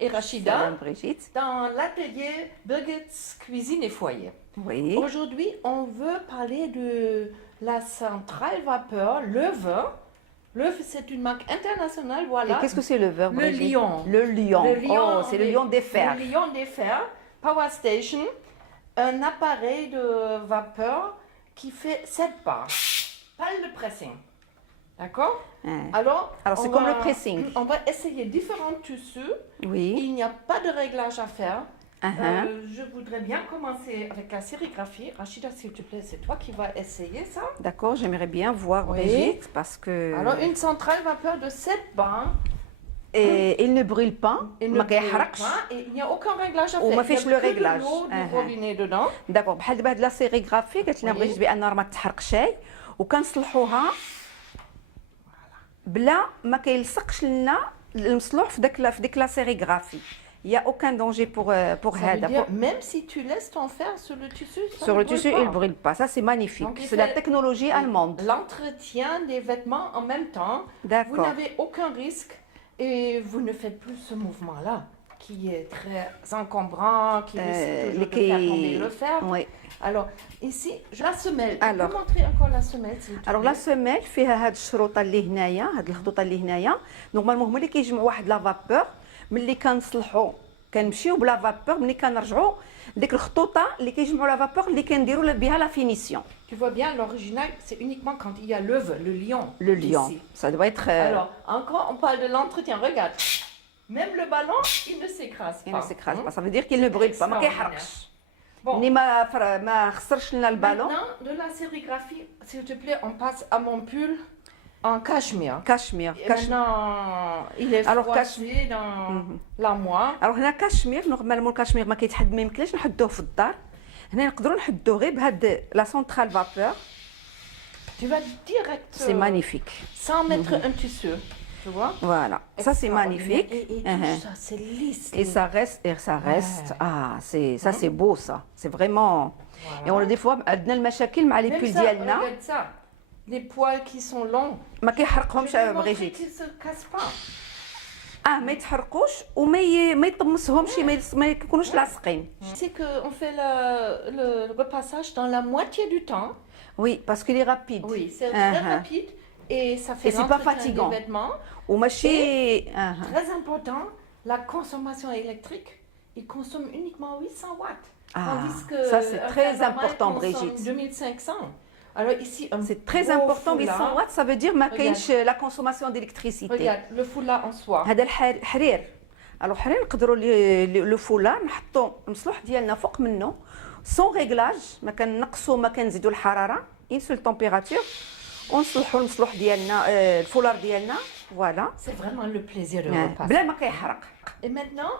et Rachida Salam Brigitte. dans l'atelier Birgit's Cuisine et Foyer. Oui. Aujourd'hui, on veut parler de la centrale vapeur Löwe. Löwe, c'est une marque internationale, Et voilà. qu'est-ce que c'est le verbe Le Brigitte? lion. Le lion. Le lion, Oh, c'est le lion des fers. Le lion des fers, Power Station, un appareil de vapeur qui fait 7 bars. Pas le pressing. D'accord? Hein. Alors c'est on comme va- le pressing. On va essayer différents tissus. Oui. Il n'y a pas de réglage à faire. Uh-huh. Je voudrais bien commencer avec la sérigraphie. Rachida, s'il te plaît, c'est toi qui vas essayer ça. D'accord, j'aimerais bien voir Oui. Brigitte parce que. Alors, une centrale vapeur de 7 bars. Et il ne brûle pas. Et ما ne brûle كيحرقش. pas, et il n'y a aucun réglage à faire. وما Il فيش n'y a le que de réglage. l'eau du Uh-huh. robinet dedans. داكور بحال دابا هاد لا سيريغرافي قالت لنا Oui. بغيت بان راه ما تحرقش وكنصلحوها بلا ما كيلصقش لنا المصلوح في ديك لا سيريغرافي. Il n'y a aucun danger pour Ça veut هذا. dire, même si tu laisses ton fer sur le tissu, ça Sur ne le brûle tissu, pas. il ne brûle pas. Ça, c'est magnifique. Donc, il C'est la fait technologie allemande. L'entretien des vêtements en même temps. Vous D'accord. n'avez aucun risque et vous ne faites plus ce mouvement-là qui est très encombrant, qui risque toujours de faire tomber le fer. Oui. Alors, ici, la semelle. Alors. Tu peux montrer encore la semelle, s'il te Alors plaît. la semelle فيها هاد الشروطه اللي هنايا هاد الخطوطه اللي هنايا نورمالمون هما اللي كيجمعوا واحد لا فابور ملي كنصلحوا كنمشيو بلا فابور ملي كنرجعوا ديك الخطوطه اللي كيجمعوا لا فابور اللي كنديروا بها لا فينيسيون. Tu vois bien, l'original, c'est uniquement quand il y a l'œuvre, le lion. Le lion. Ici. Ça doit être Alors, encore, on parle de l'entretien. Regarde, même le ballon, il ne s'écrase pas. il ne s'écrase pas. Ça veut dire qu'il ne brûle pas. ما كيحرقش. Bon, ني ما خسرش لنا البالون. maintenant, de la sérigraphie, s'il te plaît, on passe à mon pull en cachemire. كاشمير. Et maintenant, il est Alors, froissé dans la moire. الوغ هنا كاشمير نورمالمون الكاشمير ما كيتحد ما يمكنلاش نحدوه في الدار. هنا نقدروا نحدوه غير بهاد لا سونترال فابور. Tu vas direct, C'est magnifique. sans mettre un tissu, tu vois. Voilà. Ça c'est magnifique. Et tout Uh-huh. ça, c'est lisse. Et ça reste, Ouais. ah, c'est beau ça. C'est vraiment. Et on a des fois, عندنا المشاكل مع les Même pulls ça, ديالنا regarde ça. Les poils qui sont longs. ما Je كيحرقهمش vais montrer Brigitte. qu'ils ne se cassent pas. ما يتحرقوش ما يطمسهمش ما يكونوش لاصقين. C'est qu'on fait le repassage dans la moitié du temps. Oui, parce qu'il est rapide. Oui, c'est très rapide et ça fait Et c'est pas l'entretien fatigant. des vêtements. وماشي Très important, la consommation électrique, il consomme uniquement 800 watts. Ah, Tandis que ça, c'est un très Casamance important, consomme Brigitte. 2500. Alors ici, un c'est très beau important. 800 foulard. watts, ça veut dire ما كاينش la consommation d'électricité. Regarde, le foulard en soie. هذا الحرير. الو حرير نقدروا لو فولار نحطوا المصلوح ديالنا فوق منه سون ريغلاج ما كنقصوا ما كنزيدوا الحراره اون سول تمبيراتور ونصلحوا المصلوح ديالنا الفولار ديالنا فوالا C'est vraiment le plaisir de repasser. بلا ما كيحرق. Et maintenant,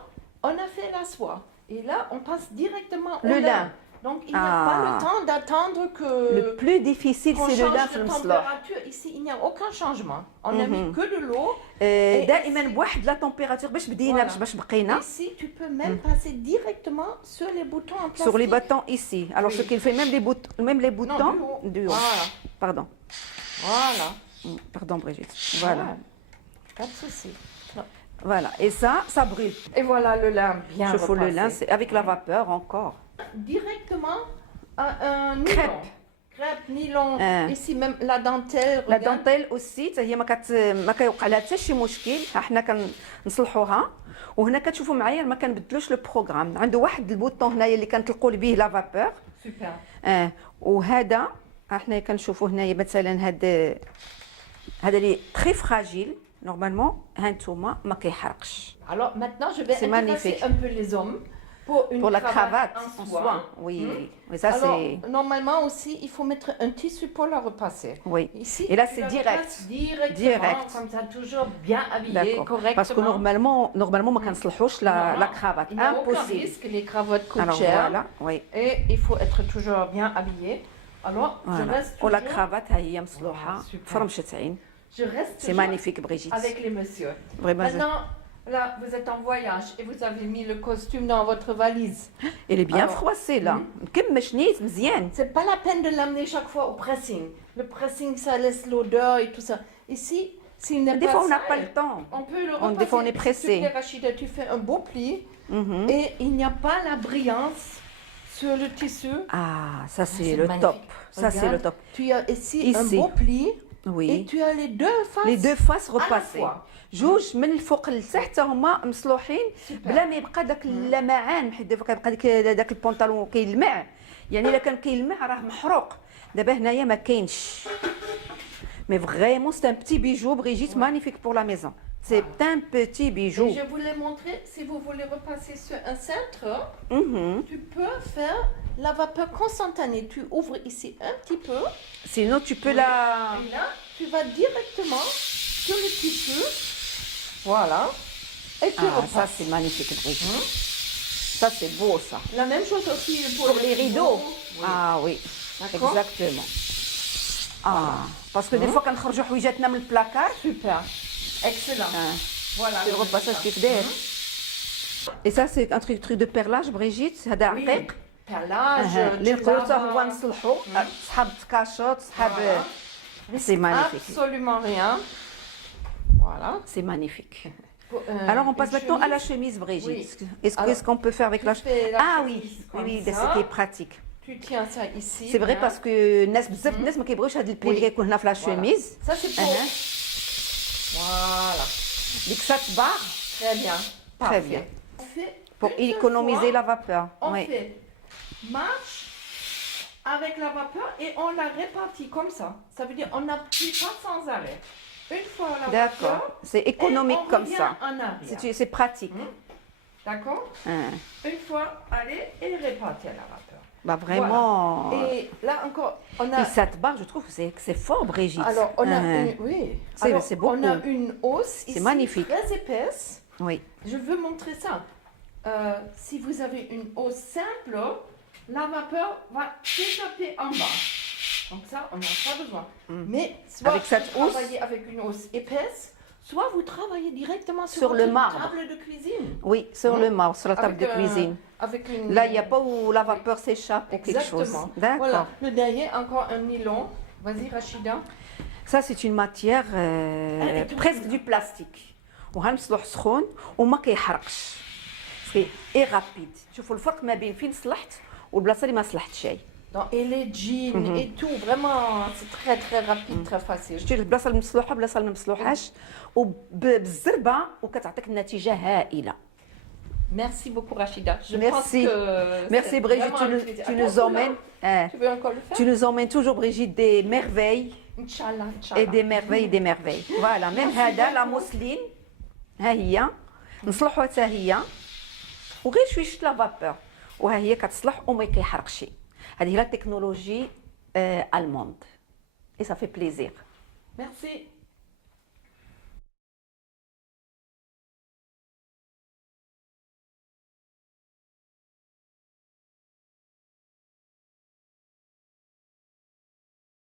on a fait la soie. Et là, on passe directement au Le lin. lin. Donc, il n'y a pas le temps d'attendre que Le plus difficile qu'on c'est le lin change في de المصلوح. température. Ici, il n'y a aucun changement. On a mis que de l'eau. دائما بواحد لا تمبيراتور باش بدينا باش بقينا. Ici, tu peux même passer directement sur les boutons en plastique. Sur les bâtons ici. Alors ce qu'il fait même les boutons du haut. haut. Voilà. Pardon. Voilà. Pardon Brigitte. Voilà. Pas de souci. Non. Voilà. Et ça brûle. Et voilà le lin bien Chauffe le lin, repassé. c'est avec la vapeur encore. Directement un nylon. Crêpe. Crêpe, nylon. Ah. Ici même la dentelle. لا regarde. دونتيل اوسي حتى هي ما كيوقع لها حتى شي مشكل. حنا كنصلحوها وهنا كتشوفوا معايا ما كنبدلوش لو بروغرام. عنده واحد البوطون هنايا اللي كنطلقوا به لا فابور. Super. وهذا حنا كنشوفوا هنايا مثلا هذا اللي تري فراجيل نورمالمون ها نتوما ما كيحرقش. Alors maintenant, je vais C'est intéresser magnifique. un peu les hommes pour une Pour la cravate en en soie. soie. Oui. Oui, ça Alors, c'est. normalement aussi, il faut mettre un tissu pour la repasser. Oui. Ici, Et là, tu c'est la direct. repasses directement, Direct. comme ça, toujours bien habillé, D'accord. correctement. Parce que normalement ما كنصلحوش la cravate. Il n'y a aucun Impossible. risque, les cravates coûtent Alors cher. voilà, oui. Et il faut être toujours bien habillé. Alors, je Voilà. reste ولا toujours, cravate ها هي مصلوحة Super. فرمشة عين. je reste C'est toujours magnifique Brigitte. avec les messieurs. Vraiment. Maintenant, là, vous êtes en voyage et vous avez mis le costume dans votre valise. Elle est bien Alors, froissée là. مكمش نيت مزيان. C'est pas la peine de l'amener chaque fois au pressing. Le pressing, ça laisse l'odeur et tout ça. Ici, s'il n'est Des pas fois, on n'a sale, pas le temps. on peut le Des repasser. fois, on est S'il te pressé. plaît, Rachida, tu fais un beau pli et il n'y a pas la brillance sur le tissu. Ah, ça c'est c'est le magnifique. top. Ça c'est le Regarde, top. Tu as ici un Ici. beau pli et Oui. tu as les deux faces. Les deux faces à la repassées. fois. جوج من الفوق لتحت هما مصلوحين بلا ما يبقى داك اللمعان، حيت دابا كيبقى داك البونطالون كيلمع، يعني الا كان كيلمع راه محروق. دابا هنايا ما كاينش. Mais vraiment, c'est un petit bijou, Brigitte, magnifique pour la maison. C'est un petit bijou. Et je voulais montrer, si vous voulez repasser sur un cintre, Mhm. tu peux faire la vapeur instantanée. Tu ouvres ici un petit peu. Sinon, tu peux la... Et là, tu vas directement sur le tissu. Voilà. Et tu Ah, ça repasses. c'est magnifique, Brigitte. Ça c'est beau, ça. La même chose aussi Pour les rideaux. Oui. Ah oui, D'accord. exactement. Ah, parce que des fois, quand نخرجوا حويجاتنا من البلاكار, Super. Excellent. Voilà. c'est le repassage كيف داير. Et ça, c'est un truc de perlage, Brigitte. هذا عقيق. Perlage. اللي tu نقدروا laves. حتى هو نصلحوا. صحاب تكاشوط، صحاب. C'est magnifique. Absolument rien. Voilà. C'est magnifique. Euh, Alors, on passe une maintenant à la chemise. chemise, Brigitte. Oui. Est-ce Alors, qu'est-ce qu'on peut faire avec tu la fais la Ah oui, chemise comme oui, ça. c'est qui est pratique. Tu tiens ça ici. C'est vrai bien. parce que الناس بزاف الناس ما كيبغيوش هاد البلي اللي كيكون هنا في لا Voilà. شوميز. Ça, c'est pour. Voilà. ديك ساتبار. Très bien. Très Parfait. bien. On fait Pour une seule économiser fois, la vapeur. On Oui. fait marche avec la vapeur et on la répartit comme ça. Ça veut dire on n'appuie pas sans arrêt. Une fois la D'accord. vapeur. C'est économique et on comme revient ça. En arrière. C'est pratique. D'accord. Hein. Une fois, allez et répartir la vapeur. Bah vraiment. Et là encore, on a. Et Satbar, je trouve que c'est fort, Brigitte. Alors, on a Hein. une. Oui. C'est- Alors, c'est beaucoup. On a une hausse ici magnifique. très épaisse. Oui. Je veux montrer ça. Si vous avez une hausse simple, la vapeur va s'échapper en bas. Donc ça, on n'a pas besoin. Mais soit Avec cette vous hausse- travaillez avec une hausse épaisse, soit vous travaillez directement sur, Sur le votre marbre. table de cuisine. Oui, sur Hein? le marbre, sur la table Avec de cuisine. Avec une... Là, il n'y a pas où la vapeur s'échappe ou quelque chose. Exactement. D'accord. Voilà. Le derrière, encore un nylon. Vas-y, Rachida. Ça, c'est une matière Elle est presque du plastique. وغنصلح سخون وما كيحرقش. سي اي رابيد. شوفوا الفرق ما بين فين صلحت والبلاصه اللي ما صلحتش شي. Et les jeans et tout, vraiment, c'est très très rapide, très facile. شتي البلاصه المصلوحه البلاصه اللي ما مصلوحاش وبالزربه وكتعطيك النتيجه هائله. Merci beaucoup, Rachida. Je Merci. pense que Merci c'est Brigitte, vraiment un plaisir. tu Attends, nous là, emmènes. Tu veux encore le faire? Tu nous emmènes toujours, Brigitte, des merveilles Inch'Allah, et Inch'Allah. des merveilles et des merveilles. Voilà, même هذا لا موسلين ها هي نصلحوها حتى هي وغير شويه لا فابور وها هي كتصلح وما كيحرقش. هذه هي لا تكنولوجي الموند. Et ça fait plaisir. Merci.